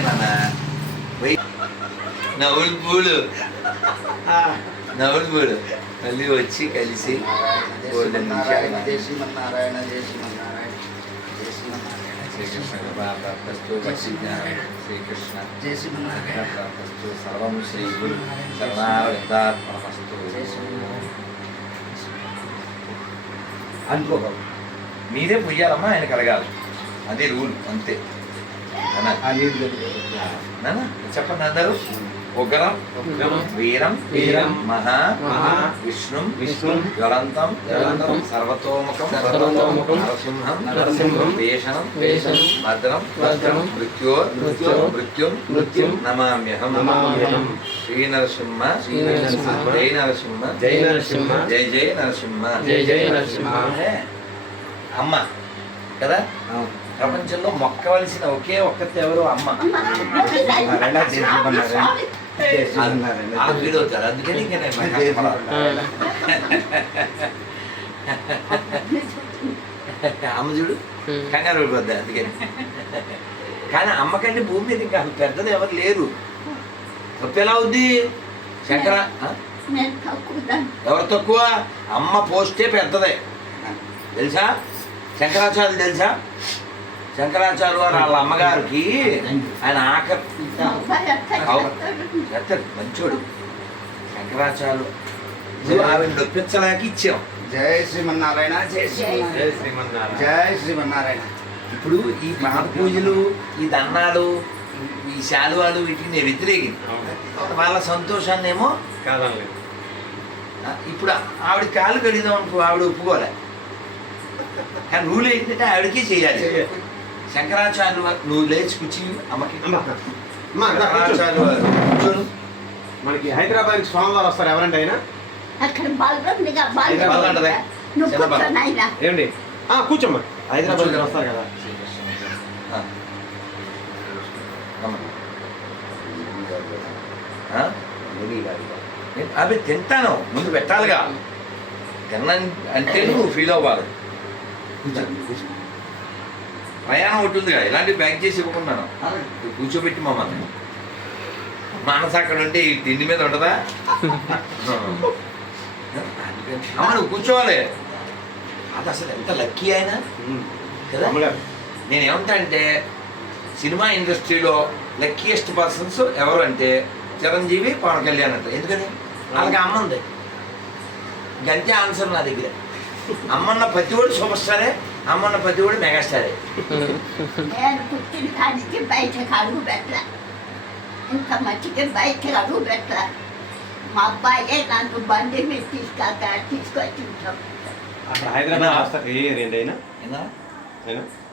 నాన్న నవ్వులు పూలు. నవ్వులు పూలు. మళ్ళీ వచ్చి కలిసి శ్రీకృష్ణ. సర్వం శ్రీ గురు సర్వార్థాత్మస్తు జయ శ్రీమన్నారాయణ. అనుకో మీరే పుయ్యాలమ్మా ఆయన కలగాలి అదే రూల్ అంతే. చెప్పండి అందరూ. ఉగ్రం వీరం వీరం, మహా మహా, విష్ణుం విష్ణుం, జ్వలంతం జ్వలంతం, సర్వతోముఖం సర్వతోముఖం, నరసింహం నరసింహం, వేషణం వేషణం, భద్రం భద్రం, మృత్యోర్ మృత్యోర్, మృత్యుం మృత్యుం, నమామ్యహం. నమామ్యహం. శ్రీ నరసింహ శ్రీ నరసింహ, జై నరసింహ జై నరసింహ, జై జై నరసింహ. జై జై నరసింహ. అమ్మ కదా? ప్రపంచంలో మొక్కవలసిన ఒకే ఒక్కతే ఎవరు? అమ్మ. అందుకని అమ్మ చూడు కంగారు పడిపోద్ది అందుకని. కానీ అమ్మ కంటే భూమి మీద ఇంకా అసలు పెద్దది ఎవరు లేరు. తప్పు ఎలా అవుద్ది శంకర ఎవరు తక్కువ? అమ్మ పోస్టే పెద్దదే. తెలుసా? శంకరాచార్యులు తెలుసా? శంకరాచార్య వారు వాళ్ళ అమ్మగారికి ఆయన ఆఖరి. చెప్తాడు మంచోడు. శంకరాచార్యులు. ఇప్పుడు ఆవిడ నొప్పించలేక ఇచ్చాం. జయ శ్రీమన్నారాయణ జయ శ్రీమన్నారాయణ. జై శ్రీమన్నారాయణ. జయ శ్రీమన్నారాయణ. ఇప్పుడు ఈ పాద పూజలు ఈ దండాలు ఈ శాలువాలు వీటికి నేను వ్యతిరేకి. వాళ్ళ సంతోషాన్ని ఏమో కాదనలేదు ఇప్పుడు ఆవిడ కాలు కడిదాం అనుకో ఆవిడ ఒప్పుకోలే. కానీ రూల్ ఏంటంటే ఆవిడకే చేయాలి. శంకరాచార్యులు వారు నువ్వు లేచి కూర్చి. అమ్మకి. శంకరాచార్యులు వారు కూర్చోను మనకి హైదరాబాద్ స్వామివారు వస్తారు ఎవరంటే అయినా అక్కడ బలరండిగా బలరాం బలరం ఉంటదా? నువ్వు. కూర్చో నాయనా. ఏమండి? ఆ, కూర్చోమ్మా. హైదరాబాద్ వస్తారు కదా. అవి తింటాను. ముందు పెట్టాలిగా. తిన్నా అంటే నువ్వు ఫీల్ అవ్వాలి. ప్రయాణం ఒకటి ఉందిగా. ఇలాంటి బ్యాగ్ చేసి ఇవ్వకున్నాను నువ్వు కూర్చోబెట్టి మమ్మల్ని. మానస అక్కడ ఉంటే ఈ తిండి మీద ఉండదా అమ్మ నువ్వు కూర్చోవాలి. అది అసలు ఎంత లక్కీ అయినా కదా? ఏమంటా అంటే సినిమా ఇండస్ట్రీలో లక్కీయెస్ట్ పర్సన్స్ ఎవరు అంటే చిరంజీవి పవన్ కళ్యాణ్ అంట ఎందుకని? వాళ్ళకి అమ్మ ఉంది. గంతే ఆన్సర్ నా దగ్గర. అమ్మన్న ప్రతివాడు సూపర్ స్టారే. అమ్మన్న ప్రతివాడు మెగాస్టారే. నేను పుట్టిన కాడికి బయటకు అడుగు పెట్టలే. ఇంత మట్టికి బయటకు అడుగు పెట్టలే. మా అబ్బాయే నన్ను బండి మీద తీసుకెళ్తా తీసుకొచ్చి ఉంటాం హైదరాబాద్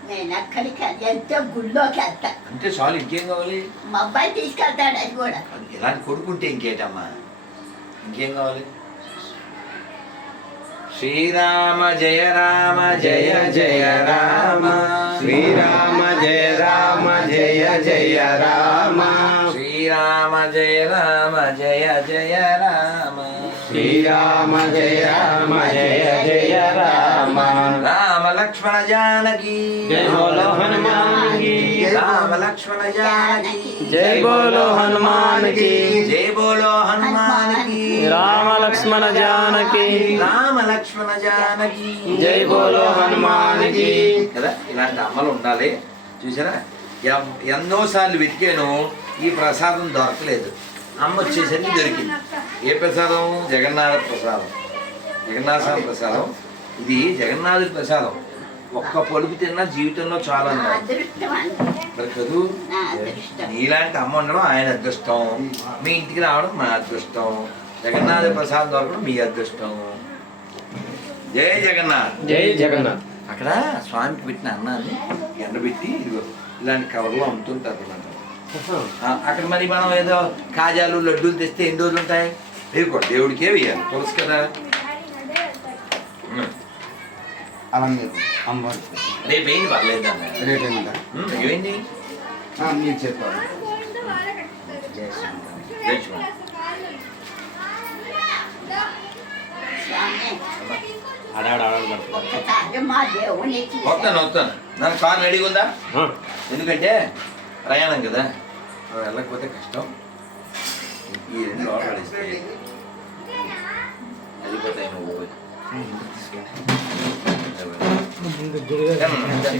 నేను ఎక్కడికి వెళ్తే గుళ్ళోకి వెళ్తా. అంటే చాలు ఇంకేం కావాలి? మా అబ్బాయి తీసుకెళ్తాడు అది కూడా. ఇలాంటి కొడుకుంటే ఇంకేటమ్మా? ఇంకేం కావాలి? శ్రీరామ జయ రామ జయ జయ రామ. శ్రీరామ జయ రామ జయ జయ రామ. శ్రీరామ జయ రామ జయ జయ రామ. శ్రీరామ జయ రామ జయ జయ రామ. రామ లక్ష్మణ జానకి. జై బోలో హనుమాన్కి రామ లక్ష్మణ జానకి. జై బోలో హనుమాన్కి జై బోలో హనుమాన్ లక్ష్మణ జానకి రామ లక్ష్మణ జానకి జై బోలో హనుమాన్కి కదా ఇలాంటి అమ్మలు ఉండాలి. చూసారా? ఎం- ఎన్నోసార్లు వెతికాను ఈ ప్రసాదం దొరకలేదు. అమ్మ వచ్చేసరికి దొరికింది. ఏ ప్రసాదం? జగన్నాథ ప్రసాదం. జగన్నాథ ప్రసాదం. ఇది జగన్నాథుడి ప్రసాదం. ఒక్క పలుకు తిన్నా జీవితంలో చాలా మరి అదృష్టం. నీలాంటి అమ్మ ఉండడం ఆయన అదృష్టం. మీ ఇంటికి రావడం మా అదృష్టం. జగన్నాథ ప్రసాదం దొరకడం మీ అదృష్టం. జై జగన్నాథ్. జై జగన్నాథ్. అక్కడ స్వామికి పెట్టిన అన్నాన్ని ఎండబెట్టి ఇదిగో ఇలాంటి కవర్లో అమ్ముతుంటారు అన్నమాట అక్కడ మరి మనం ఏదో కాజాలు లడ్డూలు తెస్తే ఎన్ని రోజులు ఉంటాయి? వేయకూడదు దేవుడికే వేయాలి తెలుసు కదా. అలా అమ్మవారి రేపు ఏంటి పర్లేదు అన్న. రేట్ ఏమైంది ఆ, మీరు చెప్పాలి. జై శ్రీరామ్. జై శ్రీరామ్. స్వామి వస్తాను వస్తాను నాకు కార్ రెడీగా ఉందా? ఎందుకంటే ప్రయాణం కదా. వెళ్ళకపోతే కష్టం. ఈ రెండు పడేస్తే వెళ్ళిపోతాయి నువ్వు.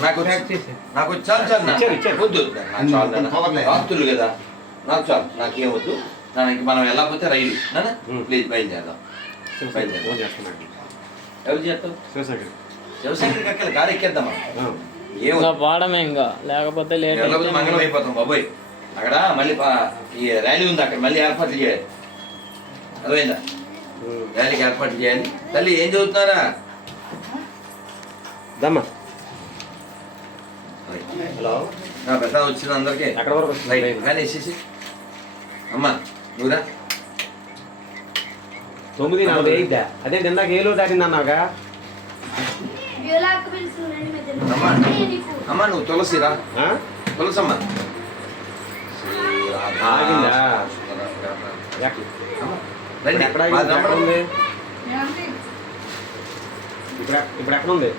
నాకు నాకు చాలు చాలు. వద్దు. ఆస్తులు కదా. నాకు చాలు నాకేం వద్దు. ఇంక మనం వెళ్ళకపోతే రైలు. నాన్న ఉం. ప్లీజ్ బయలుదేరదాం. చేస్తున్నాను ఎవరు చేస్తాం శివశంకర్. శివశంకర్ కారు ఎక్కేద్దామా? ఆ. ఏం ఇంకా లేకపోతే లేట్ వెళ్ళకపోతే మంగళం అయిపోతాం బాబోయ్. అక్కడ మళ్ళీ ఈ ర్యాలీ ఉంది అక్కడ మళ్ళీ ఏర్పాట్లు చేయాలి. అర్థమైందా. ర్యాలీకి ఏర్పాట్లు చేయాలి. తల్లి ఏం చదువుతున్నారా? దమ్మా. హలో. నా పెద్ద వచ్చిన అందరికీ ఎక్కడ వరకు వచ్చింది? కానీ వేసేసి అమ్మా నువ్వురా. తొమ్మిది నలభై ఐదా. అదే నిన్నకి ఏలో దాటింది అన్నావుగా? అమ్మా. అమ్మా నువ్వు తులసిరా? ఆ? తులసమ్మ. ఆగిందా? రండి. ఎక్కడ ఉంది? ఇప్పుడు ఇప్పుడు ఎక్కడ ఉంది?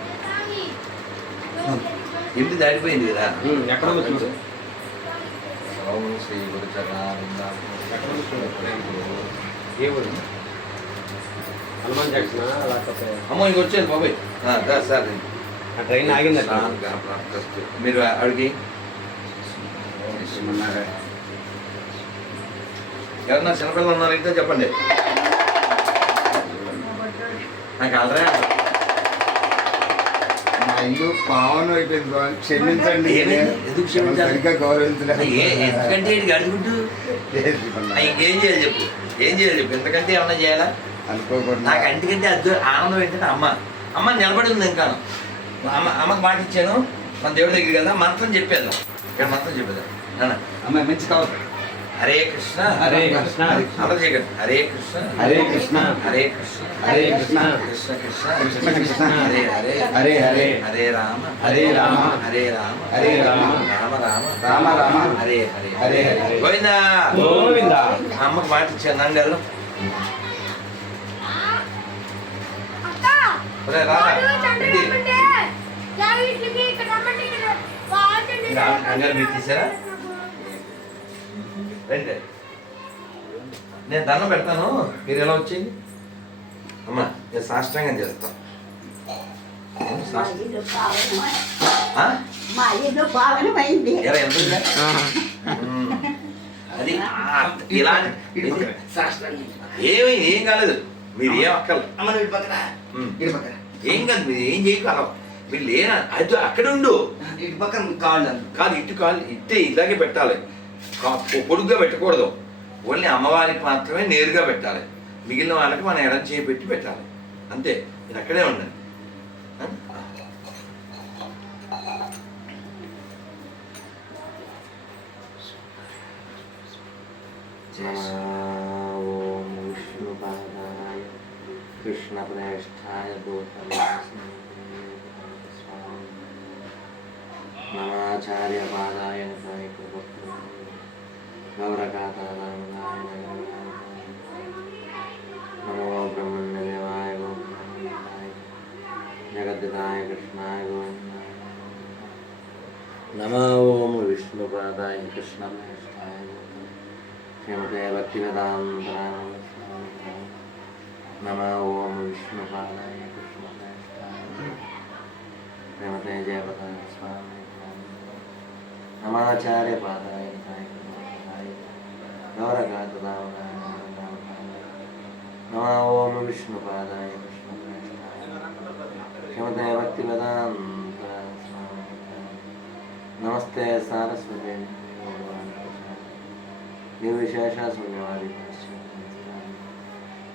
ఇంటి దాటిపోయింది కదా. ఎక్కడ ఉంది చూడు. శ్రీ గురు ఏ ఊరు? హనుమాన్ జంక్షన్ లేకపోతే అమ్మో ఇంక వచ్చేది బాబాయ్. ఆ, దా సార్. ఆ ట్రైన్ ఆగిందట. మీరు అడిగి. ఎవరన్నా చిన్నపిల్లలు ఉన్నారైతే చెప్పండి. నాకు అలరా మా ఇల్లు పావనం అయిపోయింది స్వామి. క్షమించండి. ఏమైంది? ఎందుకు క్షమించాలి? సరిగ్గా గౌరవించలేదు. ఏ ఎందుకంటే అడుగుంటూ ఇంకేం చేయాలి చెప్పు? ఏం చేయాలి చెప్పు? ఎంతకంటే ఏమన్నా చేయాలా? అనుకోకుండా. నాకు అంటికంటే అద్దు ఆనందం ఏంటంటే అమ్మ. అమ్మ నిలబడి ఉంది ఇంకా అమ్మ అమ్మకి మాట ఇచ్చాను. మన దేవుడి దగ్గరికి వెళ్దాం. మంత్రం చెప్పేద్దాం. ఇక్కడ మంత్రం చెప్పేద్దాం. నాన్న. అమ్మ మంచి కావాలి. హరే కృష్ణ. హరే కృష్ణ. అందరూ చేయకండి. హరే కృష్ణ. హరే కృష్ణ. హరే కృష్ణ. హరే కృష్ణ. కృష్ణ కృష్ణ. కృష్ణ కృష్ణ హరే హరే. హరే హరే. హరే రామ. హరే రామ. హరే రామ. హరే రామ. రామ రామ. రామ రామ. హరే హరే. హరే హరే. గోవిందా. గోవిందా. అమ్మకి మాట ఇచ్చాను. నాన్న గారు ఒరే రారా ఏంటి? కంగారు మీరు తీసారా రండి నేను దండం పెడతాను. మీరు ఎలా వచ్చేయండి అమ్మా నేను సాష్టాంగం చేస్తాను. అది ఆ, ఇలా. ఏమి ఏం కాలేదు. మీరు ఏం అక్కర్లేదు. అమ్మ ఇటు పక్కన. ఇటు పక్కన. ఏం కాదు మీరు ఏం చేయగలరు మీరు లేనా అది అక్కడ ఉండు. ఇటు పక్కన కాళ్ళు అందు కాదు ఇటు కాదు ఇట్టే ఇలాగే పెట్టాలి. పొడుగ్గా పెట్టకూడదు. ఓన్లీ అమ్మవారికి మాత్రమే నేరుగా పెట్టాలి. మిగిలిన వాళ్ళకి మనం ఎడం చేయి పెట్టి పెట్టాలి. అంతే. ఇది అక్కడే ఉండండి. ఆ? कृष्ण प्रेष्ठाय नताय गौरकातारामणाय नमो। ब्रह्मण्यदेवाय गोविन्दाय जगद्दिताय कृष्णाय गोविन्दाय। नमो ओम विष्णुपादाय कृष्णप्रेष्ठाय श्रीमते नम ओम विष्णुपादाय कृष्णपादाय श्रीमते जयपदाय स्वामी नमाचार्य पादाय नम ओम विष्णुपादाय कृष्णप्रेष्ठाय श्रीमते भक्तिवेदान्त स्वामी नमस्ते सारस्वते निर्विशेष शून्यवादी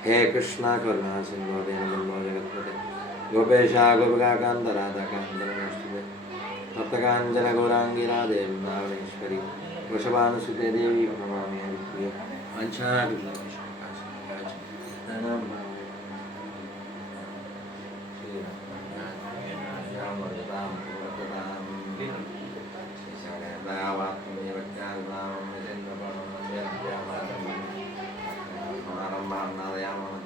हे कृष्णा करुणा सिंह दीनबन्धो जगत्पते। गोपेशा गोपिकान्त राधाकान्तरमस्तुते भक्तकाञ्जनगौराङ्गिरादेवी नागेश्वरी वृषभानुसुते देवी प्रणमामि हरिप्रिय वञ्चनाकृष्णकाश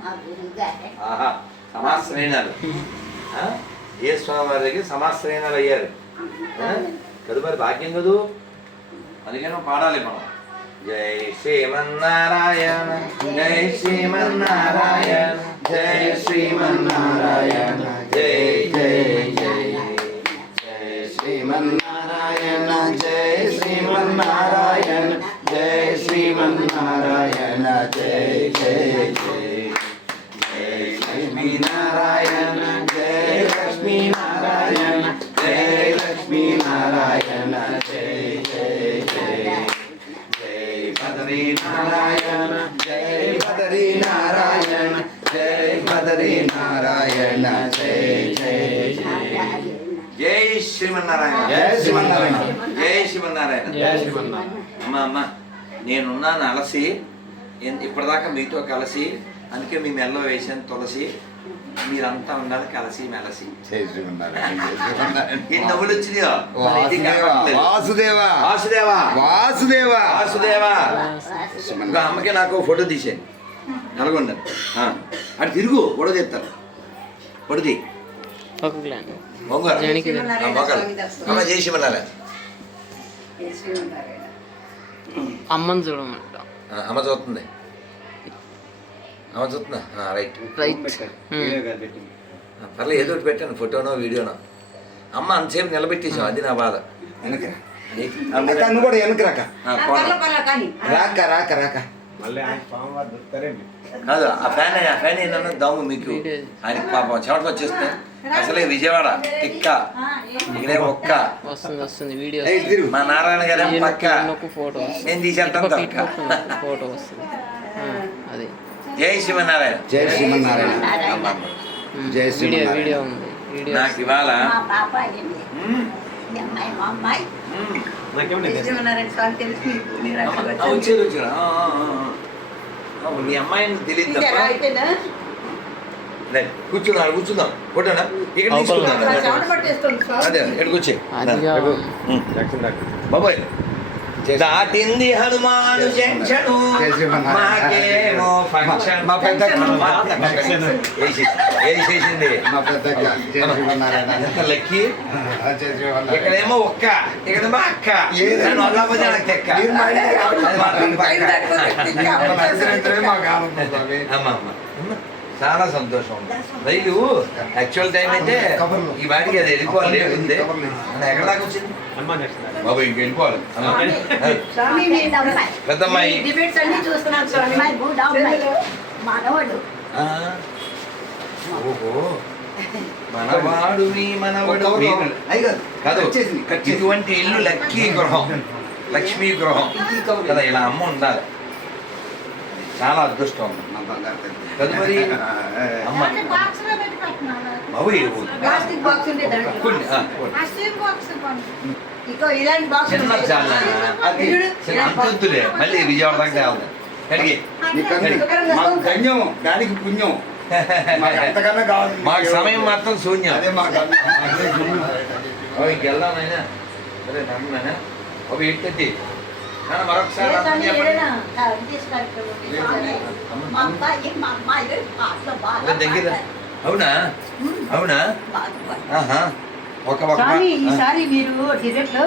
మా గురువు గారే ఆహా సమాశ్రయణాలు ఏ స్వామి వారి దగ్గర సమాశ్రయణాలు అయ్యారు. కదా మరి భాగ్యం కదూ? అందుకని పాడాలి మనం. జై శ్రీమన్నారాయణ జై శ్రీమన్నారాయణ జై శ్రీమన్నారాయణ జై జై శ్రీమన్నారాయణ జై జై జై జై లక్ష్మీనారాయణ జై లక్ష్మీనారాయణ జై లక్ష్మీనారాయణ జై జై జై జై బదరీ నారాయణ జై బదరీ నారాయణ జై బదరీ నారాయణ జై జై జై జై శ్రీమన్నారాయణ జై శ్రీమన్నారాయణ. జై శ్రీమన్నారాయణ జై శ్రీమన్నారాయణ. అమ్మ అమ్మ నేనున్నాను అలసి ఇప్పటిదాకా మీతో కలిసి అందుకే మీ మెల్లో వేసాను తులసి. మీరంతా ఉండాలి కలిసి మెలసి. ఏం నవ్వులు వచ్చినాయో? వాసుదేవ. వాసుదేవ. వాసుదేవా. వాసుదేవ. ఇంకా అమ్మకి నాకు ఫోటో తీసేయండి. నల్గొండ. ఆ, అటు తిరుగు ఫోటో తీస్తారు. ఫోటో తీ. అమ్మని చూడమంట. అమ్మ చూస్తుంది అమ్మ చూస్తుందా రైట్. రైట్ పర్లేదు ఏదో ఒకటి పెట్టాను ఫోటోనో వీడియోనో. అమ్మ అంతసేపు నిలబెట్టేసాం అది నా బాధ. వెనక. కూడా వెనక రాక. రాక రాక రాక. ఆయన కాదు ఆ ఫ్యాన్ ఆ ఫ్యాన్ ఏంటన్నా దమ్ము మీకు. ఆయనకి పాపం చెమట వచ్చేస్తే. అసలే విజయవాడ తిక్క. ఇక్కడే ఒక్క. వస్తుంది వస్తుంది వీడియో మా నారాయణ గారు పక్క? ఫోటో వస్తుంది. నేను తీసేస్తాను ఫోటో వస్తుంది అది. జై శివనారాయణ జై శ్రీమన్నారాయణ. జై వీడియో శ్రీమన్నారాయణ. వీడియో ఉంది నాకు ఇవాళ మీ అమ్మాయిని తెలియదు రండి, కూర్చుందాం కూర్చుందాం. ఫోటోనా ఇక్కడ తీసుకుందాం అదే ఎక్కడికి వచ్చి. బాబాయ్. దాటింది హనుమాను జంక్షను. మాకేమో ఫంక్షన్ మా పెద్ద మా శ్రీమన్నారాయణ ఎంత లక్కీ? ఇక్కడేమో ఒక్క ఇక్కడేమో అక్క. ఏది? నాకు తెక్క. చాలా సంతోషం. రైలు యాక్చువల్ టైం అయితే. ఈ బాడికి అది వెళ్ళిపోవాలి ఉంది. ఎక్కడ దాకా వచ్చింది? బాబు ఇంక వెళ్ళిపోవాలి. పెద్దమ్మాయి. మనవడు. మనవాడు మీ మనవడు. మీరు కాదు. ఇటువంటి ఇల్లు లక్కీ గృహం. లక్ష్మీ గృహం. కదా ఇలా అమ్మ ఉండాలి. చాలా అదృష్టం. తదుపరి అమ్మ. బాక్స్లో పెట్టి పెట్టినాను బాబు అంతుంతులే మళ్ళీ విజయవాడ దాకా ధన్యం. దానికి పుణ్యం. మాకు సమయం మాత్రం శూన్యం. అదే మాకు ఓ, ఇంకెళ్దాం నాయనా సరే నమ్మేనా? ఒక ఏంటంటే కానీ మరొకసారి దగ్గర. అవునా? అవునా. ఆహా. ఒక ఒక స్వామి ఈసారి మీరు డిబేట్లో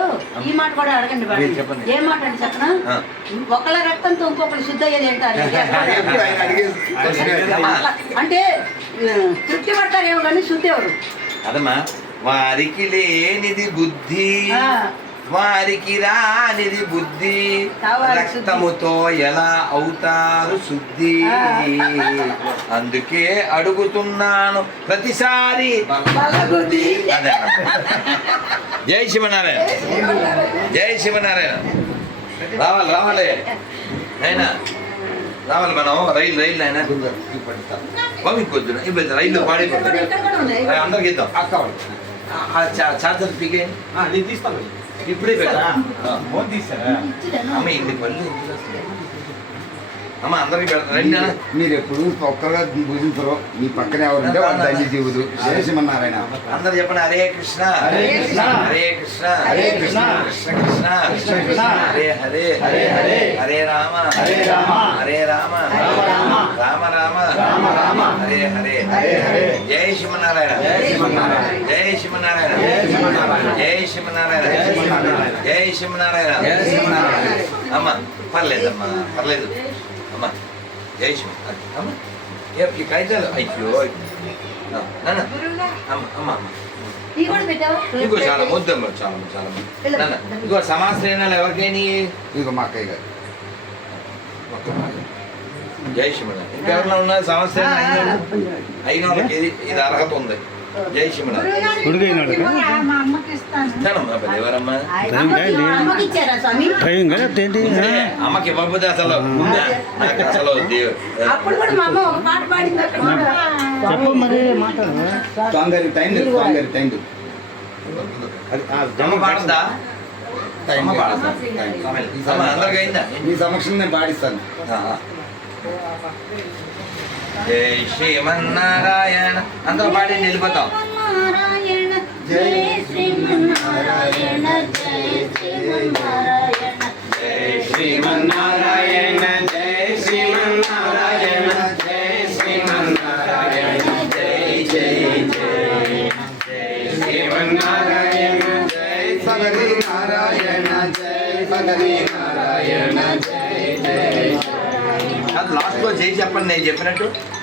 ఈ మాట కూడా అడగండి. చెప్పండి. ఏ మాట అంటే చెప్పనా. ఒకళ్ళ రక్తంతో ఇంకొకరు శుద్ధ అయ్యేది క్వశ్చన్ అంటే తృప్తి పడతారేమో కానీ శుద్ధి ఎవరు అదమ్మా వారికి లేనిది బుద్ధి. వారికి రానిది బుద్ధి. రక్తముతో ఎలా అవుతారు శుద్ధి. అందుకే అడుగుతున్నాను ప్రతిసారి. అదే జై శివనారాయణ. జై శివనారాయణ. రావాలి రావాలి. అయినా రావాలి మనం. రైలు రైలు ఈ పట్టిస్తా. బాబు ఇంకొద్దు ఇప్పుడు రైల్లో పాడైపోతుంది అందరికి ఇద్దాం. అక్క. చార్జర్ పీకే నేను తీస్తాను. ఇప్పుడే పెట్టా ఫోన్ తీస్తారా అమ్మ ఇంటి పళ్ళు ఎందుకు వస్తాయి? అమ్మ అందరికి పెడతా రండి అన్న. మీరు ఎప్పుడు ఒక్కరుగా భుజించరు మీ పక్కనే ఎవరుంటే వాళ్ళు దండి జీవుడు శేషమన్నారాయణ అందరు చెప్పండి హరే కృష్ణ హరే కృష్ణ. హరే కృష్ణ హరే కృష్ణ. కృష్ణ కృష్ణ కృష్ణ కృష్ణ. హరే హరే హరే హరే. హరే రామ హరే రామ. హరే రామ రామ రామ. రామ రామ. హరే హరే హరే హరే. జై శివనారాయణ జై శ్రీమన్నారాయణ. జై శివనారాయణ జై శ్రీమన్నారాయణ. జై శివనారాయణ జై శ్రీమన్నారాయణ. జై శ్రీమన్నారాయణ. అమ్మ పర్లేదమ్మా పర్లేదు జై శివ అమ్మ ఏ- ఈ కాగితాలు అయ్యో నాన్న అమ్మ అమ్మ అమ్మ ఇంకో చాలా ముద్దమ్మ చాలా చాలా. నాన్న ఇంకో సమాశ్రయణాలు ఎవరికైనా ఇదిగో మా అక్కయ్య గారు జై శివనారాయణ ఇంకెవరైనా ఉన్నారు సంవత్సరం అయిన వాళ్ళకి ఇది ఇది అర్హత ఉంది జై మా అమ్మకి ఇవ్వకపోతే అసలు నాకు అసలు అమ్మ పాడదా అమ్మ. పాడదా? అందరికి అయిందా? మీ సమక్షంలో నేను పాడిస్తాను. జై శ్రీమన్నారాయణ అందరూ పాడి వెళ్ళిపోతాం. జయ శ్రీమన్నారాయణ జయ శ్రీమన్నారాయణ జై శ్రీమన్నారాయణ జయ శ్రీమన్నారాయణ జయ శ్రీమన్నారాయణ జై జై జై శ్రీమన్నారాయణ జయ సగరి నారాయణ జయ సగరి నారాయణ జయ జయ అది లాస్ట్ జై చెప్పండి నేను చెప్పినట్టు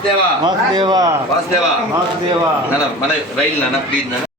వాసుదేవ వాసుదేవ మన మన రైలు నాన్న ప్లీజ్ నాన్న